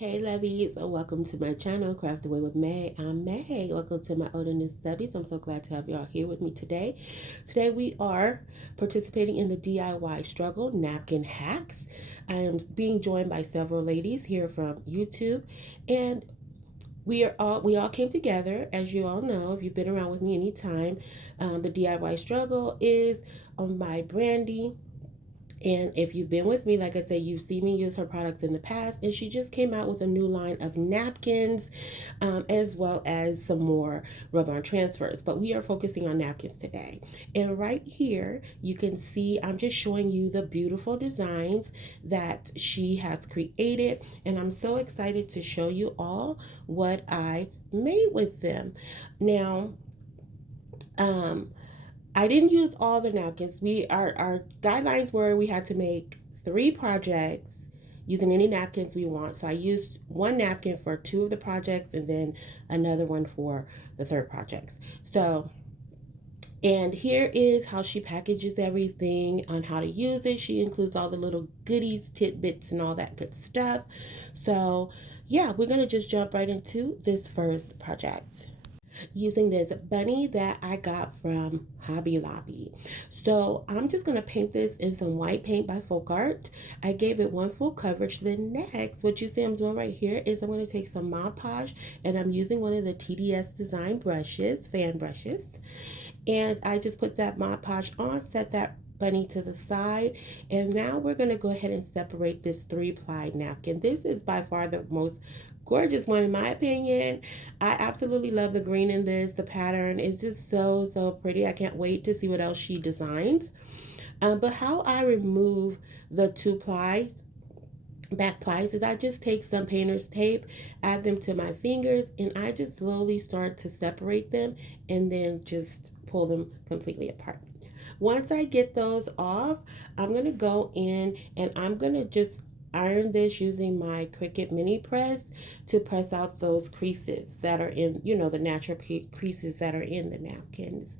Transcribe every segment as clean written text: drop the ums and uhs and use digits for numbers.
Hey Lovies, welcome to my channel, Craft Away with May. I'm May. Welcome to my older new subbies. I'm so glad to have y'all here with me today. Today we are participating in the DIY struggle, napkin hacks. I am being joined by several ladies here from YouTube, and we all came together, as you all know, if you've been around with me any time. The DIY struggle is on my Brandy. And if you've been with me, like I said, you've seen me use her products in the past, and she just came out with a new line of napkins, as well as some more rub-on transfers. But we are focusing on napkins today. And right here, you can see I'm just showing you the beautiful designs that she has created. And I'm so excited to show you all what I made with them. Now, I didn't use all the napkins. Our guidelines were we had to make 3 projects using any napkins we want. So I used one napkin for 2 of the projects and then another one for the third projects. So, and here is how she packages everything on how to use it. She includes all the little goodies, tidbits, and all that good stuff. So yeah, we're gonna just jump right into this first project using this bunny that I got from Hobby Lobby. So I'm just going to paint this in some white paint by FolkArt. I gave it one full coverage. Then next, what you see I'm doing right here is I'm going to take some Mod Podge, and I'm using one of the TDS design brushes, fan brushes. And I just put that Mod Podge on, set that bunny to the side, and now we're going to go ahead and separate this 3-ply napkin. This is by far the most gorgeous one in my opinion. I absolutely love the green in this. The pattern is just so pretty. I can't wait to see what else she designs. But how I remove the 2 plies, back plies, is I just take some painter's tape, add them to my fingers, and I just slowly start to separate them and then just pull them completely apart. Once I get those off, I'm going to go in and I'm going to just iron this using my Cricut mini press to press out those creases that are in, the natural creases that are in the napkins.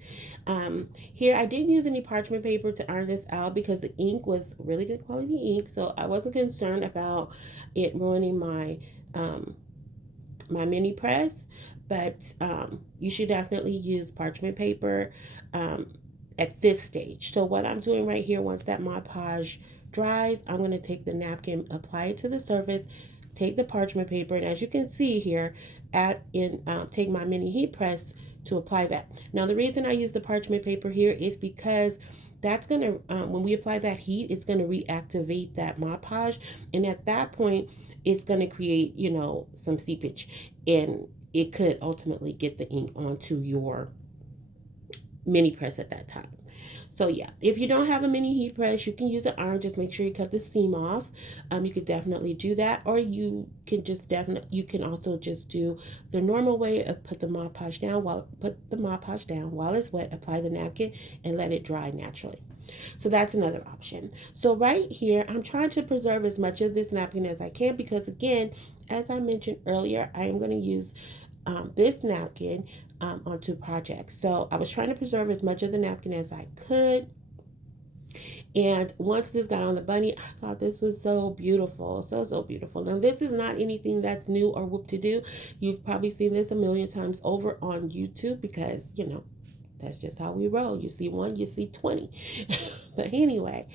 Here I didn't use any parchment paper to iron this out because the ink was really good quality ink, so I wasn't concerned about it ruining my my mini press. But you should definitely use parchment paper at this stage. So what I'm doing right here, once that Mod Podge dries, I'm going to take the napkin, apply it to the surface, take the parchment paper, and as you can see here, take my mini heat press to apply that. Now the reason I use the parchment paper here is because that's going to, when we apply that heat, it's going to reactivate that Mod Podge, and at that point, it's going to create, some seepage, and it could ultimately get the ink onto your mini press at that time. So yeah, if you don't have a mini heat press, you can use an iron. Just make sure you cut the seam off. You could definitely do that, or you can also just do the normal way of put the Mod Podge down while it's wet. Apply the napkin and let it dry naturally. So that's another option. So right here, I'm trying to preserve as much of this napkin as I can because, again, as I mentioned earlier, I am going to use this napkin on 2 projects. So I was trying to preserve as much of the napkin as I could. And once this got on the bunny, I thought this was so beautiful, so beautiful. Now this is not anything that's new or whoop-to-do. You've probably seen this a million times over on YouTube because, that's just how we roll. You see 1, you see 20. But anyway,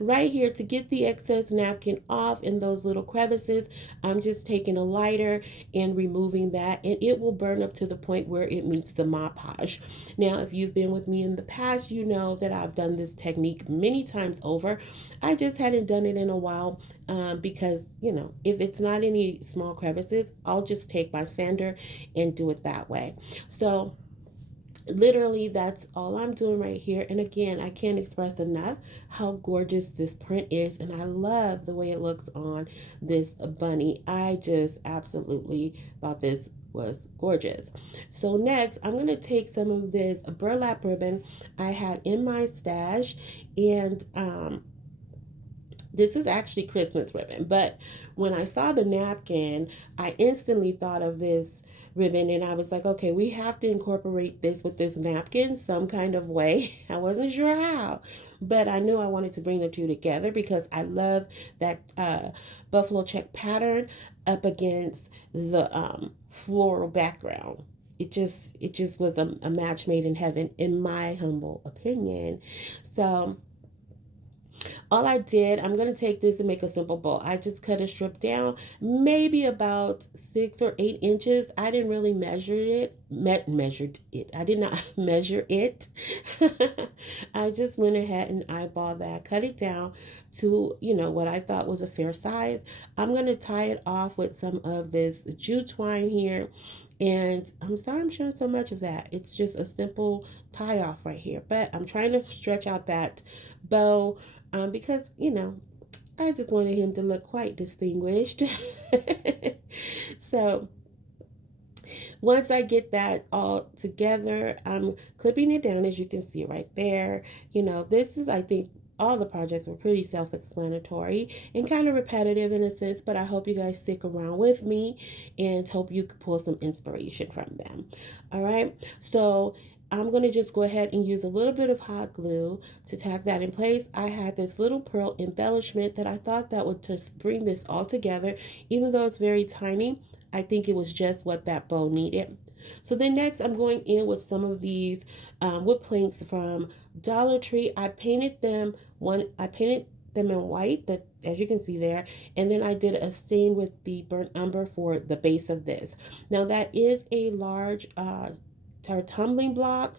right here, to get the excess napkin off in those little crevices, I'm just taking a lighter and removing that, and it will burn up to the point where it meets the Mod Podge. Now, if you've been with me in the past, you know that I've done this technique many times over. I just hadn't done it in a while because, if it's not any small crevices, I'll just take my sander and do it that way. So literally, that's all I'm doing right here. And again, I can't express enough how gorgeous this print is, and I love the way it looks on this bunny. I just absolutely thought this was gorgeous. So next, I'm going to take some of this burlap ribbon I had in my stash, and this is actually Christmas ribbon, but when I saw the napkin, I instantly thought of this ribbon, and I was like, okay, we have to incorporate this with this napkin some kind of way. I wasn't sure how, but I knew I wanted to bring the 2 together because I love that buffalo check pattern. up against the floral background. It just was a match made in heaven, in my humble opinion. So all I did, I'm going to take this and make a simple bow. I just cut a strip down, maybe about 6 or 8 inches. I didn't really measured it. I did not measure it. I just went ahead and eyeballed that, cut it down to, what I thought was a fair size. I'm going to tie it off with some of this jute twine here. And I'm sorry I'm showing so much of that. It's just a simple tie off right here. But I'm trying to stretch out that bow because, I just wanted him to look quite distinguished. So once I get that all together, I'm clipping it down, as you can see right there. This is, I think, all the projects were pretty self-explanatory and kind of repetitive in a sense, but I hope you guys stick around with me and hope you can pull some inspiration from them. All right, so I'm going to just go ahead and use a little bit of hot glue to tack that in place. I had this little pearl embellishment that I thought that would just bring this all together. Even though it's very tiny, I think it was just what that bow needed. So then next I'm going in with some of these wood planks from Dollar Tree. I painted them in white, that as you can see there, and then I did a stain with the burnt umber for the base of this. Now that is a large tumbling block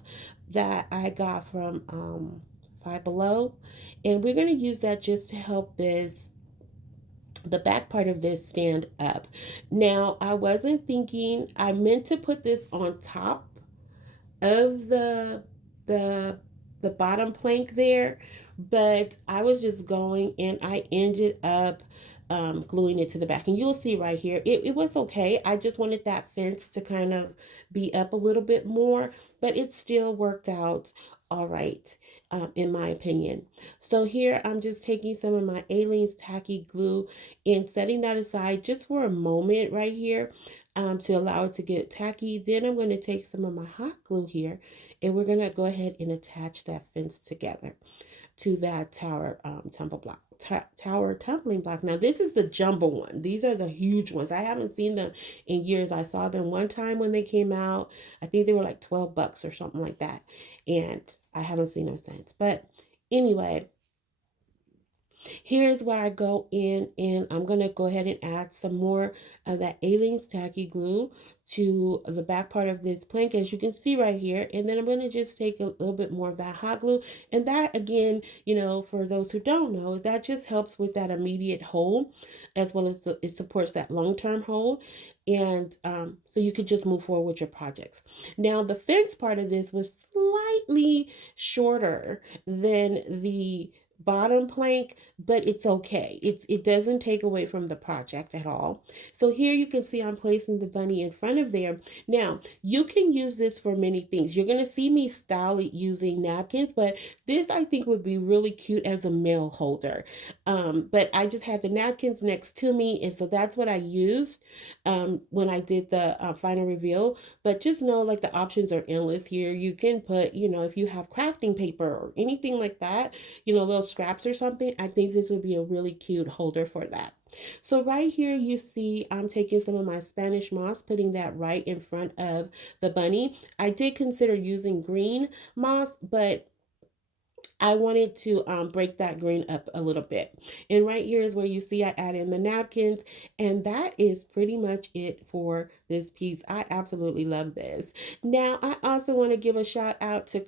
that I got from Five Below, and we're going to use that just to help the back part of this stand up. Now, I wasn't thinking, I meant to put this on top of the the bottom plank there, but I was just going and I ended up gluing it to the back, and you'll see right here it was okay. I just wanted that fence to kind of be up a little bit more, but it still worked out all right, in my opinion. So here I'm just taking some of my Aleene's tacky glue and setting that aside just for a moment right here, to allow it to get tacky. Then I'm going to take some of my hot glue here, and we're going to go ahead and attach that fence together to that tower tumbling block. Now this is the jumbo one. These are the huge ones. I haven't seen them in years. I saw them one time when they came out. I think they were like $12 or something like that, and I haven't seen them since. But anyway, here's where I go in, and I'm going to go ahead and add some more of that Aleene's tacky glue to the back part of this plank, as you can see right here. And then I'm going to just take a little bit more of that hot glue. And that, again, for those who don't know, that just helps with that immediate hold, as well as it supports that long-term hold. And so you could just move forward with your projects. Now, the fence part of this was slightly shorter than the bottom plank, but it's okay. It doesn't take away from the project at all. So here you can see I'm placing the bunny in front of there. Now you can use this for many things. You're going to see me style it using napkins, but this I think would be really cute as a mail holder. But I just had the napkins next to me, and so that's what I used when I did the final reveal. But just know, like, the options are endless here. You can put, if you have crafting paper or anything like that, little scraps or something, I think this would be a really cute holder for that. So right here you see I'm taking some of my Spanish moss, putting that right in front of the bunny. I did consider using green moss, but I wanted to break that green up a little bit. And right here is where you see I add in the napkins, and that is pretty much it for this piece. I absolutely love this. Now, I also want to give a shout out to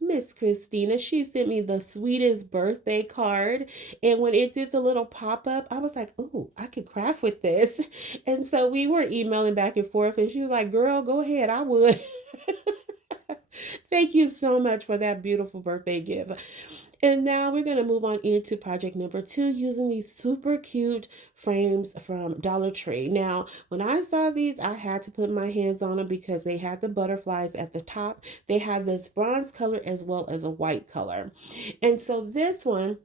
Miss Christina. She sent me the sweetest birthday card, and when it did the little pop-up, I was like, oh, I could craft with this. And so we were emailing back and forth, and she was like, girl, go ahead, I would. Thank you so much for that beautiful birthday gift. And now we're going to move on into project number 2 using these super cute frames from Dollar Tree. Now, when I saw these, I had to put my hands on them because they had the butterflies at the top. They have this bronze color as well as a white color. And so this one,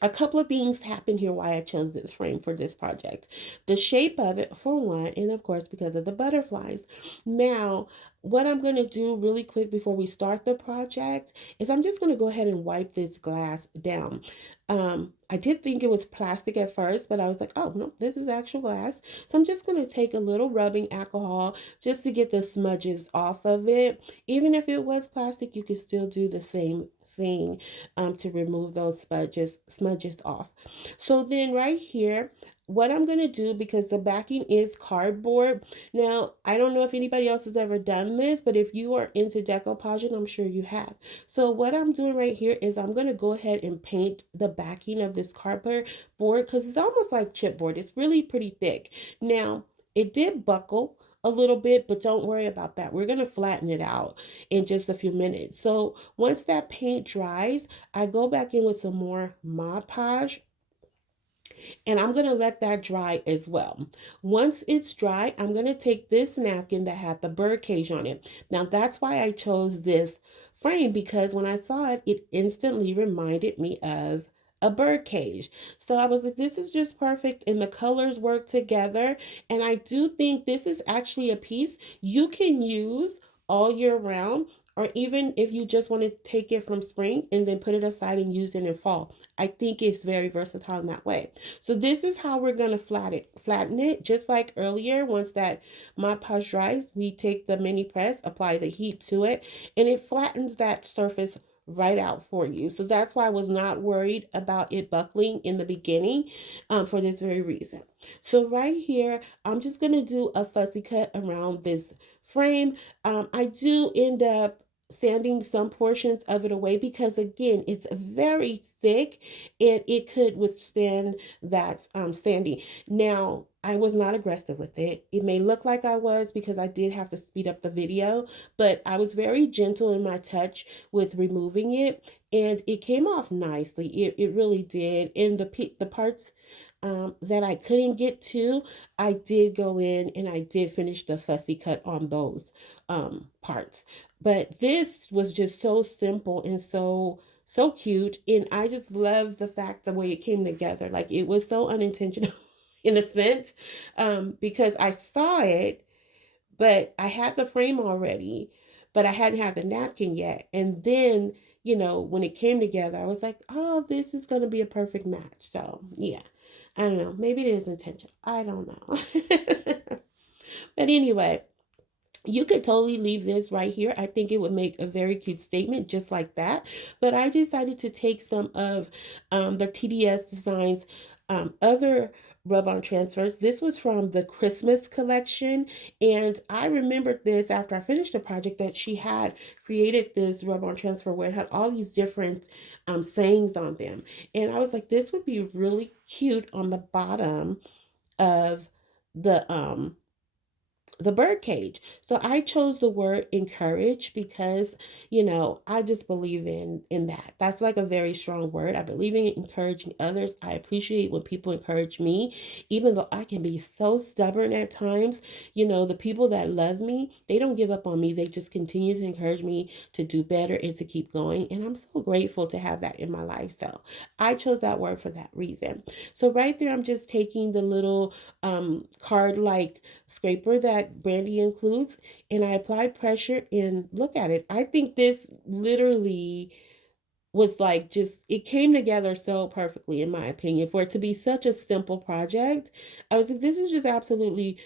a couple of things happened here why I chose this frame for this project. The shape of it, for one, and of course because of the butterflies. Now, what I'm going to do really quick before we start the project is I'm just going to go ahead and wipe this glass down. I did think it was plastic at first, but I was like, oh no, this is actual glass. So I'm just going to take a little rubbing alcohol just to get the smudges off of it. Even if it was plastic, you could still do the same thing to remove those smudges off. So then right here, what I'm going to do, because the backing is cardboard. Now, I don't know if anybody else has ever done this, but if you are into decoupage, I'm sure you have. So what I'm doing right here is I'm going to go ahead and paint the backing of this cardboard board, because it's almost like chipboard. It's really pretty thick. Now, it did buckle a little bit, but don't worry about that. We're going to flatten it out in just a few minutes. So once that paint dries, I go back in with some more Mod Podge, and I'm going to let that dry as well. Once it's dry, I'm going to take this napkin that had the birdcage on it. Now that's why I chose this frame, because when I saw it, it instantly reminded me of a birdcage. So I was like, this is just perfect, and the colors work together. And I do think this is actually a piece you can use all year round, or even if you just want to take it from spring and then put it aside and use it in fall. I think it's very versatile in that way. So this is how we're going to flatten it. Just like earlier, once that Mod Podge dries, we take the mini press, apply the heat to it, and it flattens that surface right out for you. So that's why I was not worried about it buckling in the beginning, for this very reason. So right here, I'm just going to do a fussy cut around this frame. I do end up sanding some portions of it away, because again, it's very thick and it could withstand that sanding. Now, I was not aggressive with it. It may look like I was, because I did have to speed up the video, but I was very gentle in my touch with removing it, and it came off nicely. It really did. And the parts that I couldn't get to, I did go in and I did finish the fussy cut on those parts. But this was just so simple and so cute, and I just love the fact the way it came together. Like, it was so unintentional in a sense, because I saw it, but I had the frame already, but I hadn't had the napkin yet. And then, when it came together, I was like, oh, this is going to be a perfect match. So yeah, I don't know, maybe it is intentional, I don't know. But anyway, you could totally leave this right here. I think it would make a very cute statement just like that. But I decided to take some of the TDS Designs other rub-on transfers. This was from the Christmas collection. And I remembered this after I finished the project, that she had created this rub-on transfer where it had all these different sayings on them. And I was like, this would be really cute on the bottom of the bird cage. So I chose the word encourage, because I just believe in that. That's like a very strong word. I believe in encouraging others. I appreciate when people encourage me, even though I can be so stubborn at times. The people that love me, they don't give up on me. They just continue to encourage me to do better and to keep going, and I'm so grateful to have that in my life. So I chose that word for that reason. So right there, I'm just taking the little card like scraper that Brandy includes, and I applied pressure, and look at it. I think this literally was like, just, it came together so perfectly, in my opinion, for it to be such a simple project. I was like, this is just absolutely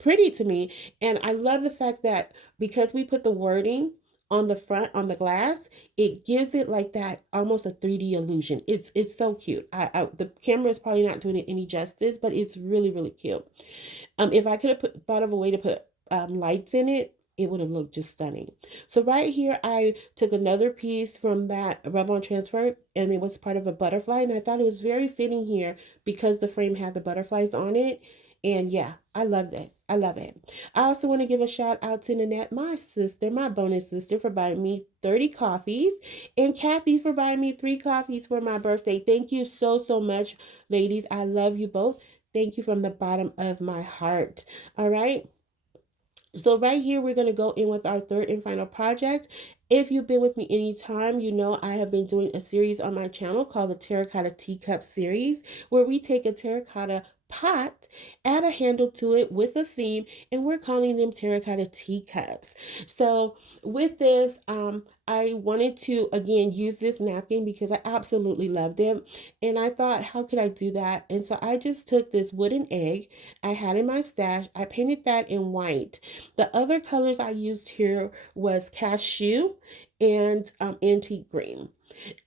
pretty to me. And I love the fact that because we put the wording on the front on the glass, it gives it like that almost a 3D illusion. It's so cute. The camera is probably not doing it any justice, but it's really, really cute. If I could have thought of a way to put lights in it, it would have looked just stunning. So right here, I took another piece from that rub-on transfer, and it was part of a butterfly, and I thought it was very fitting here because the frame had the butterflies on it. And yeah, I love this. I love it. I also want to give a shout out to Nanette, my sister, my bonus sister, for buying me 30 coffees, and Kathy for buying me 3 coffees for my birthday. Thank you so, so much, ladies. I love you both. Thank you from the bottom of my heart. All right. So right here, we're going to go in with our third and final project. If you've been with me anytime, you know I have been doing a series on my channel called the Terracotta Teacup series, where we take a terracotta pot, add a handle to it with a theme, and we're calling them terracotta teacups. So with this, I wanted to again use this napkin because I absolutely loved it. And I thought, how could I do that? And so I just took this wooden egg I had in my stash. I painted that in white. The other colors I used here was cashew and antique green.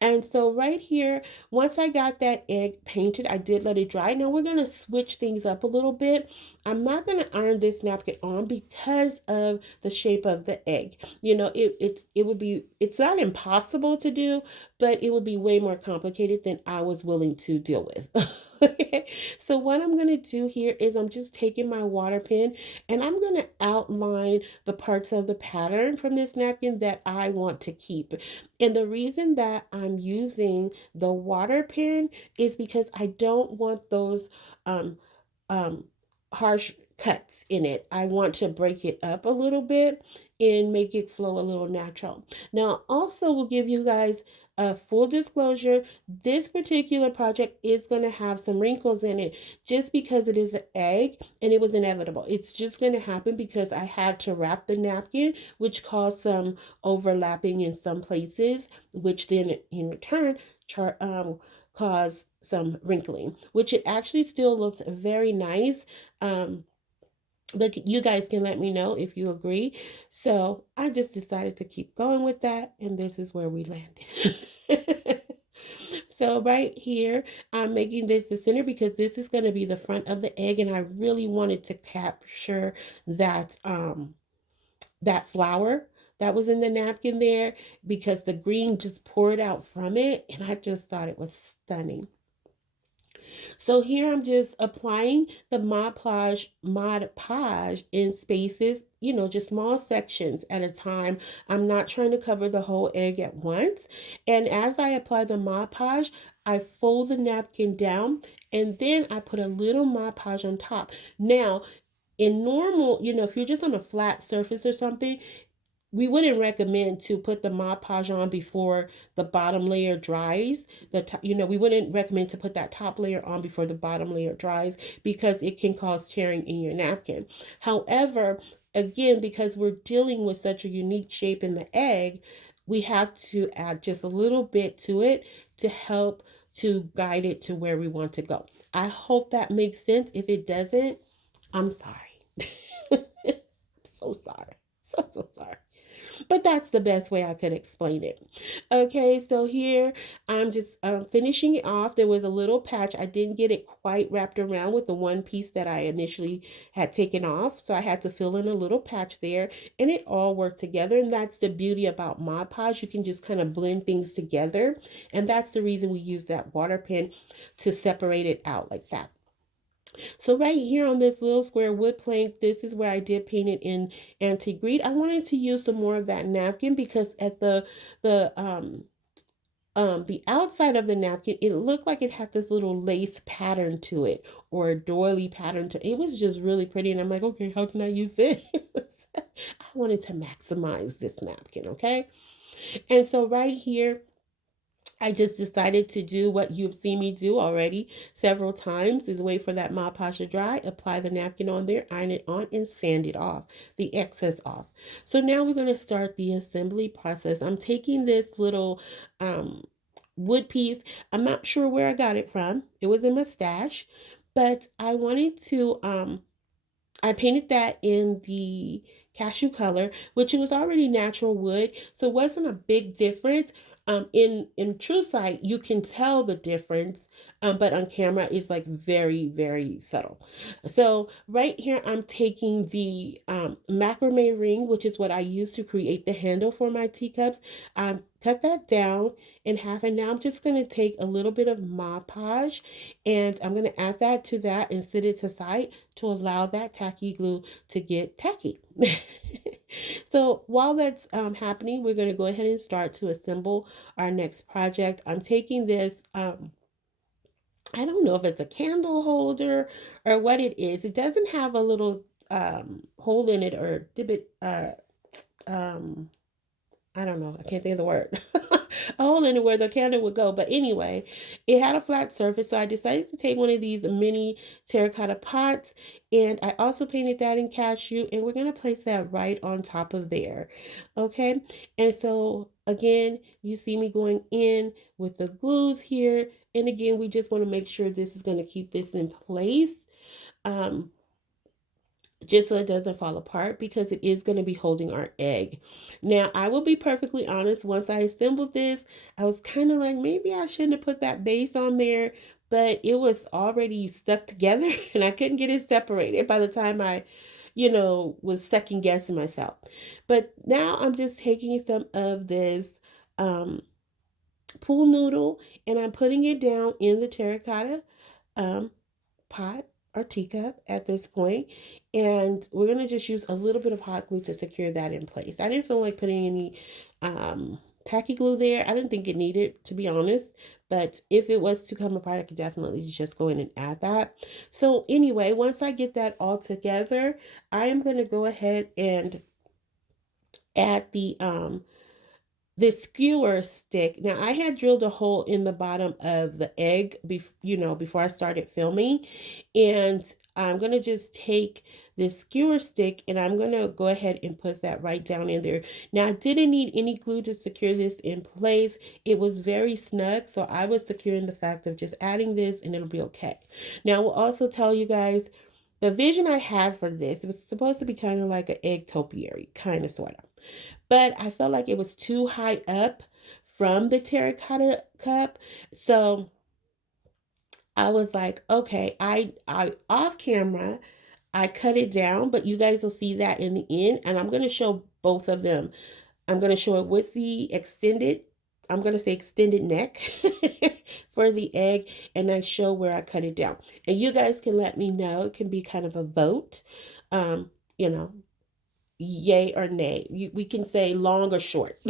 And so right here, once I got that egg painted, I did let it dry. Now we're going to switch things up a little bit. I'm not going to iron this napkin on because of the shape of the egg. You know, it's not impossible to do, but it would be way more complicated than I was willing to deal with. So what I'm going to do here is I'm just taking my water pen and I'm going to outline the parts of the pattern from this napkin that I want to keep. And the reason that I'm using the water pen is because I don't want those um, um, harsh cuts in it. I want to break it up a little bit and make it flow a little natural. Now, also, will give you guys a full disclosure. This particular project is going to have some wrinkles in it just because it is an egg and it was inevitable. It's just going to happen because I had to wrap the napkin, which caused some overlapping in some places, which then in return cause some wrinkling, which it actually still looks very nice. But you guys can let me know if you agree. So I just decided to keep going with that, and this is where we landed. So right here, I'm making this the center because this is going to be the front of the egg, and I really wanted to capture that flower that was in the napkin there because the green just poured out from it, and I just thought it was stunning. So here I'm just applying the Mod Podge in spaces, you know, just small sections at a time. I'm not trying to cover the whole egg at once. And as I apply the Mod Podge, I fold the napkin down and then I put a little Mod Podge on top. Now, in normal, you know, if you're just on a flat surface or something, we wouldn't recommend to put the Mod Podge on before the bottom layer dries. We wouldn't recommend to put that top layer on before the bottom layer dries because it can cause tearing in your napkin. However, again, because we're dealing with such a unique shape in the egg, we have to add just a little bit to it to help to guide it to where we want to go. I hope that makes sense. If it doesn't, I'm sorry. I'm so sorry. So sorry. But that's the best way I could explain it. Okay, so here I'm just finishing it off. There was a little patch. I didn't get it quite wrapped around with the one piece that I initially had taken off. So I had to fill in a little patch there and it all worked together. And that's the beauty about Mod Podge. You can just kind of blend things together. And that's the reason we use that water pen to separate it out like that. So right here on this little square wood plank, this is where I did paint it in antique green. I wanted to use some more of that napkin because at the outside of the napkin, it looked like it had this little lace pattern to it or a doily pattern to it. It was just really pretty. And I'm like, okay, how can I use this? I wanted to maximize this napkin, okay? And so right here, I just decided to do what you've seen me do already several times is wait for that Mod Podge to dry, apply the napkin on there, iron it on, and sand it off, the excess off. So now we're going to start the assembly process. I'm taking this little wood piece. I'm not sure where I got it from. It was in my stash, but I wanted to I painted that in the cashew color, which it was already natural wood, so it wasn't a big difference. In true sight, you can tell the difference, but on camera, it's like very, very subtle. So right here, I'm taking the macrame ring, which is what I use to create the handle for my teacups. Cut that down in half, and now I'm just going to take a little bit of Mod Podge, and I'm going to add that to that and set it aside to allow that tacky glue to get tacky. So while that's happening, we're going to go ahead and start to assemble our next project. I'm taking this, I don't know if it's a candle holder or what it is. It doesn't have a little hole in it or divot, I don't know. I can't think of the word. a hole in it where the candle would go. But anyway, it had a flat surface, so I decided to take one of these mini terracotta pots, and I also painted that in cashew, and we're gonna place that right on top of there. Okay, and so again, you see me going in with the glues here, and again, we just want to make sure this is going to keep this in place. Um, just so it doesn't fall apart because it is going to be holding our egg. Now, I will be perfectly honest, once I assembled this, I was kind of like, maybe I shouldn't have put that base on there, but it was already stuck together and I couldn't get it separated by the time I, was second guessing myself. But now I'm just taking some of this um, pool noodle and I'm putting it down in the terracotta um, pot or teacup at this point, and we're going to just use a little bit of hot glue to secure that in place. I didn't feel like putting any tacky glue there. I didn't think it needed, to be honest, but if it was to come apart, I could definitely just go in and add that. So anyway, once I get that all together, I am going to go ahead and add this skewer stick. Now I had drilled a hole in the bottom of the egg, before I started filming, and I'm gonna just take this skewer stick and I'm gonna go ahead and put that right down in there. Now I didn't need any glue to secure this in place. It was very snug, so I was securing the fact of just adding this and it'll be okay. Now I will also tell you guys the vision I had for this. It was supposed to be kind of like an egg topiary, kind of sort of. But I felt like it was too high up from the terracotta cup. So I was like, okay, I off camera, I cut it down, but you guys will see that in the end. And I'm going to show both of them. I'm going to show it with the I'm going to say extended neck for the egg. And I show where I cut it down. And you guys can let me know. It can be kind of a vote. Um, you know, yay or nay. We can say long or short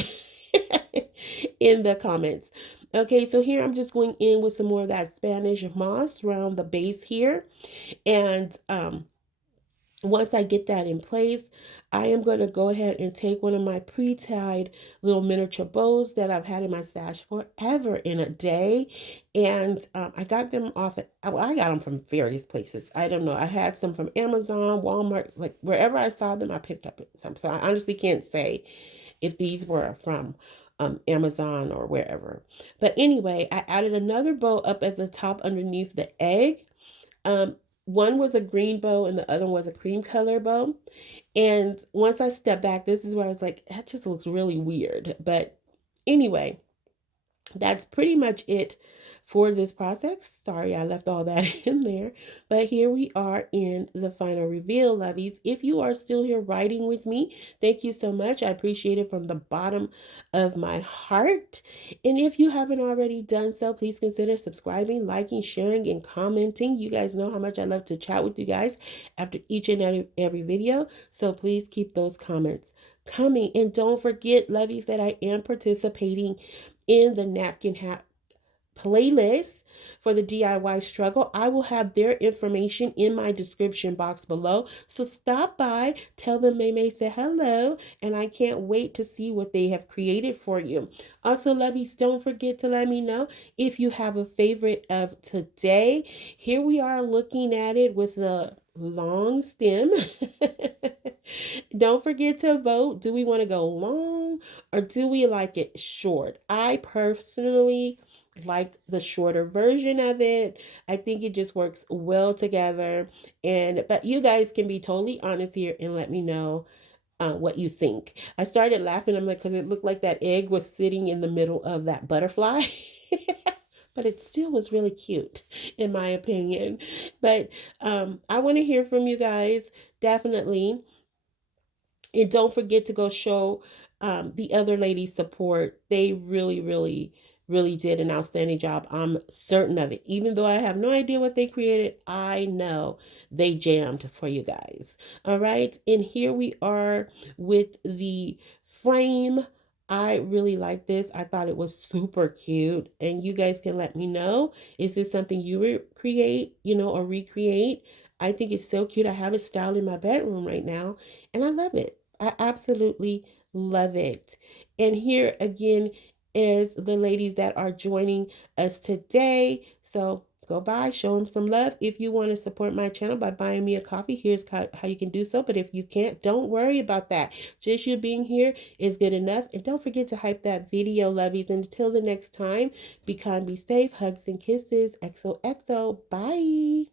in the comments. Okay, so here I'm just going in with some more of that Spanish moss around the base here. And once I get that in place, I am going to go ahead and take one of my pre-tied little miniature bows that I've had in my stash forever in a day. And I got them I got them from various places. I don't know. I had some from Amazon, Walmart, like wherever I saw them, I picked up some. So I honestly can't say if these were from Amazon or wherever. But anyway, I added another bow up at the top underneath the egg. Um, One was a green bow and the other was a cream color bow. And once I stepped back, this is where I was like, that just looks really weird. But anyway, that's pretty much it for this process. Sorry, I left all that in there. But here we are in the final reveal, lovies. If you are still here writing with me, thank you so much. I appreciate it from the bottom of my heart. And if you haven't already done so, please consider subscribing, liking, sharing, and commenting. You guys know how much I love to chat with you guys after each and every video. So please keep those comments coming. And don't forget, lovies, that I am participating in the napkin hat playlist for the DIY struggle. I will have their information in my description box below. So stop by, tell them May said hello, and I can't wait to see what they have created for you. Also, lovies, don't forget to let me know if you have a favorite of today. Here we are looking at it with the long stem. Don't forget to vote. Do we want to go long or do we like it short? I personally like the shorter version of it. I think it just works well together. But you guys can be totally honest here and let me know what you think. I started laughing. I'm like, because it looked like that egg was sitting in the middle of that butterfly. But it still was really cute, in my opinion. But I want to hear from you guys, definitely. And don't forget to go show the other ladies support. They really, really, really did an outstanding job. I'm certain of it. Even though I have no idea what they created, I know they jammed for you guys. All right. And here we are with the frame. I really like this. I thought it was super cute. And you guys can let me know. Is this something you would create, or recreate? I think it's so cute. I have it styled in my bedroom right now, and I love it. I absolutely love it. And here again, is the ladies that are joining us today. So go by, show them some love. If you want to support my channel by buying me a coffee, here's how you can do so. But if you can't, don't worry about that. Just you being here is good enough. And don't forget to hype that video, lovies. And until the next time, be kind, be safe, hugs and kisses. XOXO. Bye.